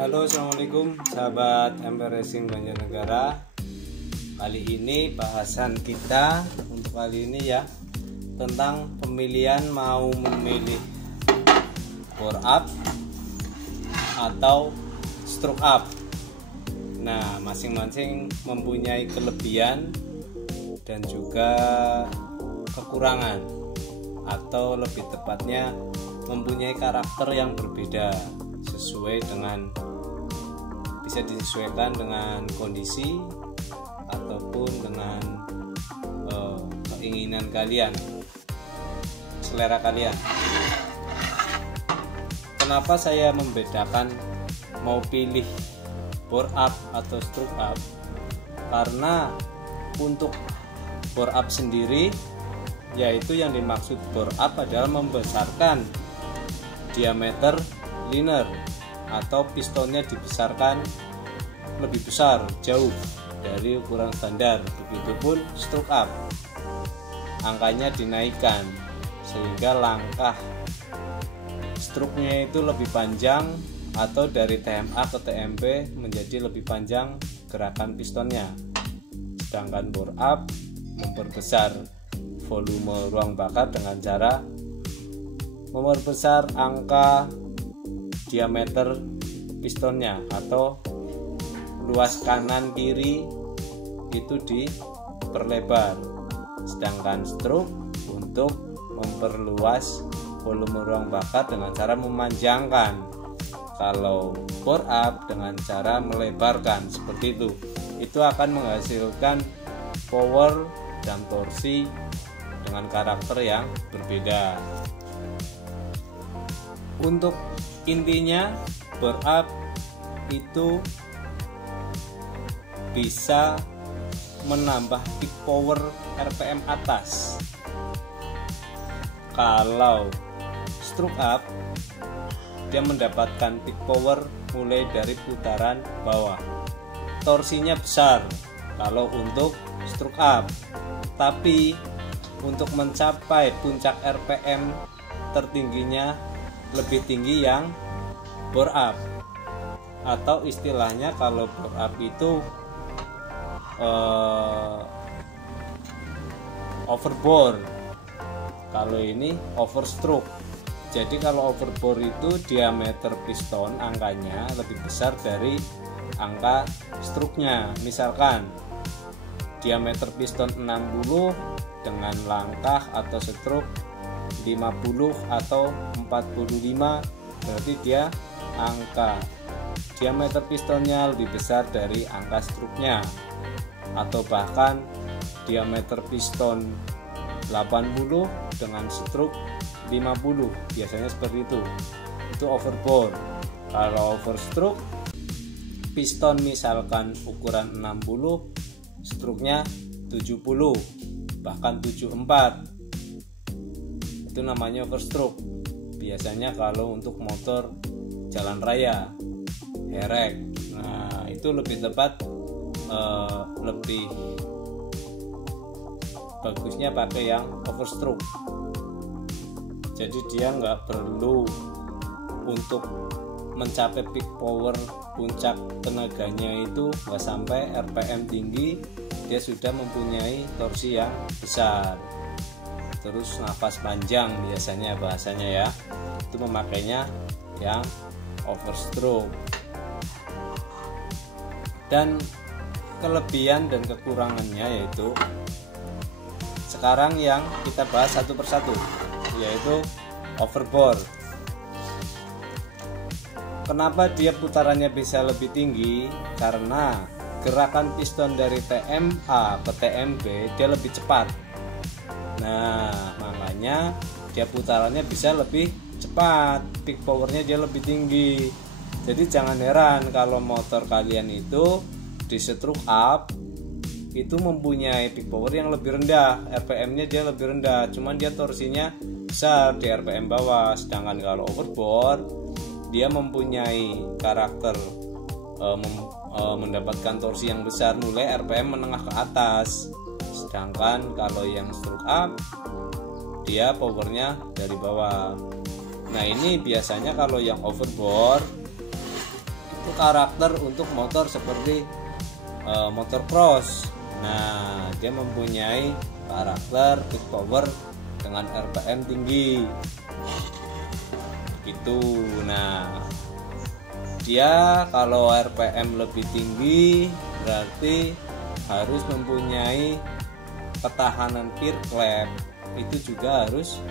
Halo, assalamualaikum sahabat MP Racing Banjarnegara. Kali ini bahasan kita untuk kali ini ya tentang pemilihan mau memilih bore up atau stroke up. Nah, masing-masing mempunyai kelebihan dan juga kekurangan, atau lebih tepatnya mempunyai karakter yang berbeda sesuai dengan bisa disesuaikan dengan kondisi ataupun dengan keinginan kalian, selera kalian. Kenapa saya membedakan mau pilih bore up atau stroke up? Karena untuk bore up sendiri, yaitu yang dimaksud bore up adalah membesarkan diameter liner atau pistonnya dibesarkan lebih besar jauh dari ukuran standar. Begitupun stroke up, angkanya dinaikkan sehingga langkah stroke-nya itu lebih panjang, atau dari TMA ke TMP menjadi lebih panjang gerakan pistonnya. Sedangkan bore up memperbesar volume ruang bakar dengan cara memperbesar angka diameter pistonnya, atau luas kanan kiri itu diperlebar. Sedangkan stroke untuk memperluas volume ruang bakar dengan cara memanjangkan. Kalau bore up dengan cara melebarkan, seperti itu. Itu akan menghasilkan power dan torsi dengan karakter yang berbeda. Untuk intinya, bore up itu bisa menambah peak power RPM atas. Kalau stroke up, dia mendapatkan peak power mulai dari putaran bawah. Torsinya besar kalau untuk stroke up, tapi untuk mencapai puncak RPM tertingginya lebih tinggi yang bore up, atau istilahnya kalau bore up itu overbore, kalau ini overstroke. Jadi kalau overbore itu diameter piston angkanya lebih besar dari angka stroke-nya. Misalkan diameter piston 60 dengan langkah atau stroke 50 atau 45, berarti dia angka diameter pistonnya lebih besar dari angka stroke-nya. Atau bahkan diameter piston 80 dengan stroke 50, biasanya seperti itu overbore. Kalau overstroke, piston misalkan ukuran 60, stroke-nya 70 bahkan 74, itu namanya overstroke. Biasanya kalau untuk motor jalan raya, herek, nah itu lebih tepat, lebih bagusnya pakai yang overstroke. Jadi dia nggak perlu untuk mencapai peak power, puncak tenaganya itu nggak sampai RPM tinggi, dia sudah mempunyai torsi yang besar. Terus nafas panjang biasanya bahasanya ya, itu memakainya yang overstroke. Dan kelebihan dan kekurangannya yaitu, sekarang yang kita bahas satu persatu, yaitu overbore. Kenapa dia putarannya bisa lebih tinggi? Karena gerakan piston dari TMA ke TMB dia lebih cepat. Nah, makanya dia putarannya bisa lebih cepat, peak powernya dia lebih tinggi. Jadi jangan heran kalau motor kalian itu di stroke up itu mempunyai peak power yang lebih rendah, RPM-nya dia lebih rendah, cuman dia torsinya besar di RPM bawah. Sedangkan kalau overbore, dia mempunyai karakter mendapatkan torsi yang besar mulai RPM menengah ke atas. Sedangkan kalau yang stroke up, dia powernya dari bawah. Nah, ini biasanya kalau yang overbore itu itu karakter untuk motor seperti motor cross. Nah, dia mempunyai karakter peak power dengan RPM tinggi gitu. Nah, dia kalau RPM lebih tinggi berarti harus mempunyai ketahanan peer clap, itu juga harus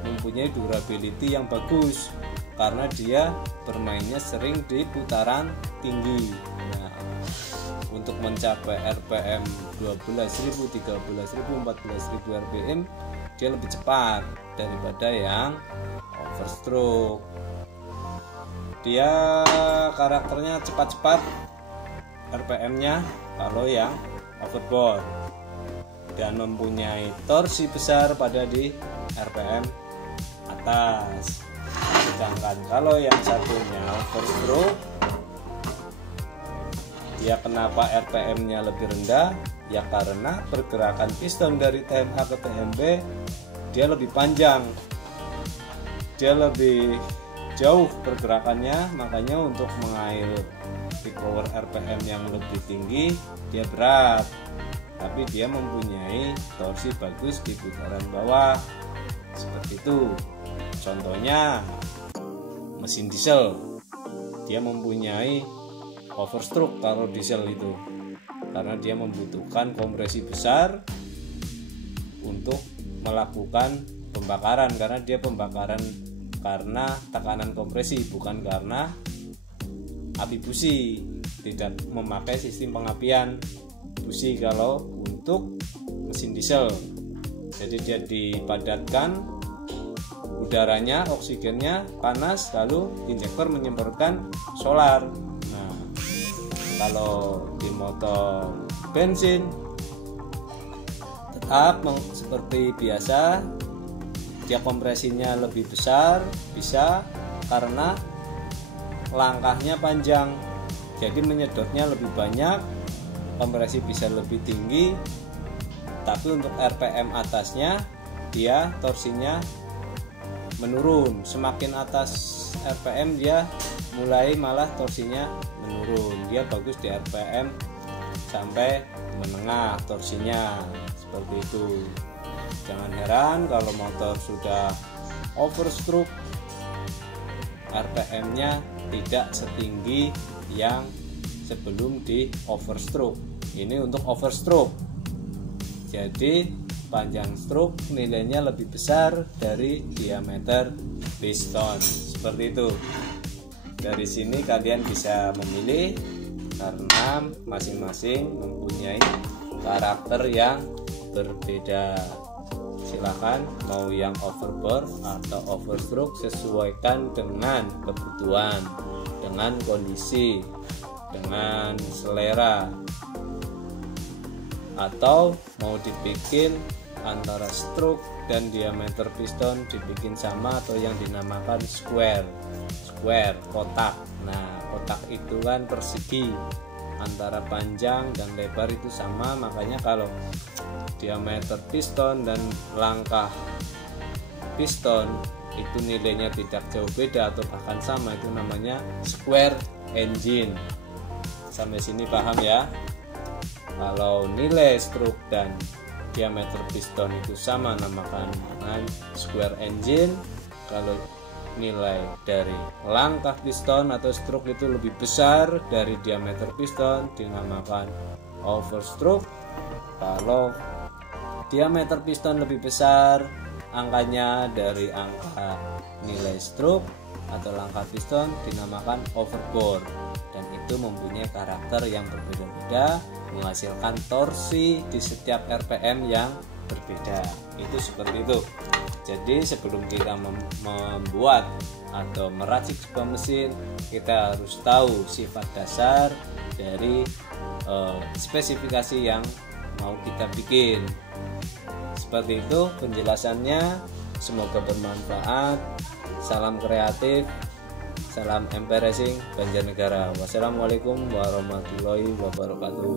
mempunyai durability yang bagus karena dia bermainnya sering di putaran tinggi. Nah, untuk mencapai RPM 12.000, 13.000, 14.000 RPM dia lebih cepat daripada yang overstroke. Dia karakternya cepat-cepat RPM-nya kalau yang overboard, dan mempunyai torsi besar pada di RPM atas. Sedangkan kalau yang satunya overstroke, ya kenapa RPM-nya lebih rendah? Ya karena pergerakan piston dari TMA ke TMB dia lebih panjang, dia lebih jauh pergerakannya, makanya untuk mengail peak power RPM yang lebih tinggi dia berat, tapi dia mempunyai torsi bagus di putaran bawah. Seperti itu. Contohnya mesin diesel, dia mempunyai overstroke kalau diesel itu, karena dia membutuhkan kompresi besar untuk melakukan pembakaran, karena dia pembakaran karena tekanan kompresi, bukan karena api busi. Tidak memakai sistem pengapian busi kalau untuk mesin diesel. Jadi dia dipadatkan udaranya, oksigennya panas, lalu injektor menyemprotkan solar. Nah, kalau di motor bensin tetap seperti biasa, dia kompresinya lebih besar, bisa karena langkahnya panjang, jadi menyedotnya lebih banyak, kompresi bisa lebih tinggi, tapi untuk RPM atasnya dia torsinya menurun. Semakin atas RPM dia mulai malah torsinya menurun. Dia bagus di RPM sampai menengah torsinya, seperti itu. Jangan heran kalau motor sudah overstroke, RPM-nya tidak setinggi yang sebelum di overstroke. Ini untuk overstroke. Jadi panjang stroke nilainya lebih besar dari diameter piston. Seperti itu. Dari sini kalian bisa memilih karena masing-masing mempunyai karakter yang berbeda. Silakan mau yang overbore atau overstroke, sesuaikan dengan kebutuhan, dengan kondisi, dengan selera. Atau mau dibikin antara stroke dan diameter piston dibikin sama, atau yang dinamakan square, kotak. Nah, kotak itu kan persegi, antara panjang dan lebar itu sama, makanya kalau diameter piston dan langkah piston itu nilainya tidak jauh beda atau bahkan sama, itu namanya square engine. Sampai sini paham ya? Kalau nilai stroke dan diameter piston itu sama, namakan square engine. Kalau nilai dari langkah piston atau stroke itu lebih besar dari diameter piston, dinamakan overstroke. Kalau diameter piston lebih besar angkanya dari angka nilai stroke atau langkah piston, dinamakan overbore, dan itu mempunyai karakter yang berbeda-beda, menghasilkan torsi di setiap RPM yang berbeda. Itu seperti itu. Jadi sebelum kita membuat atau meracik sebuah mesin, kita harus tahu sifat dasar dari spesifikasi yang mau kita bikin. Seperti itu penjelasannya, semoga bermanfaat. Salam kreatif, salam MP Racing Banjarnegara. Wassalamualaikum warahmatullahi wabarakatuh.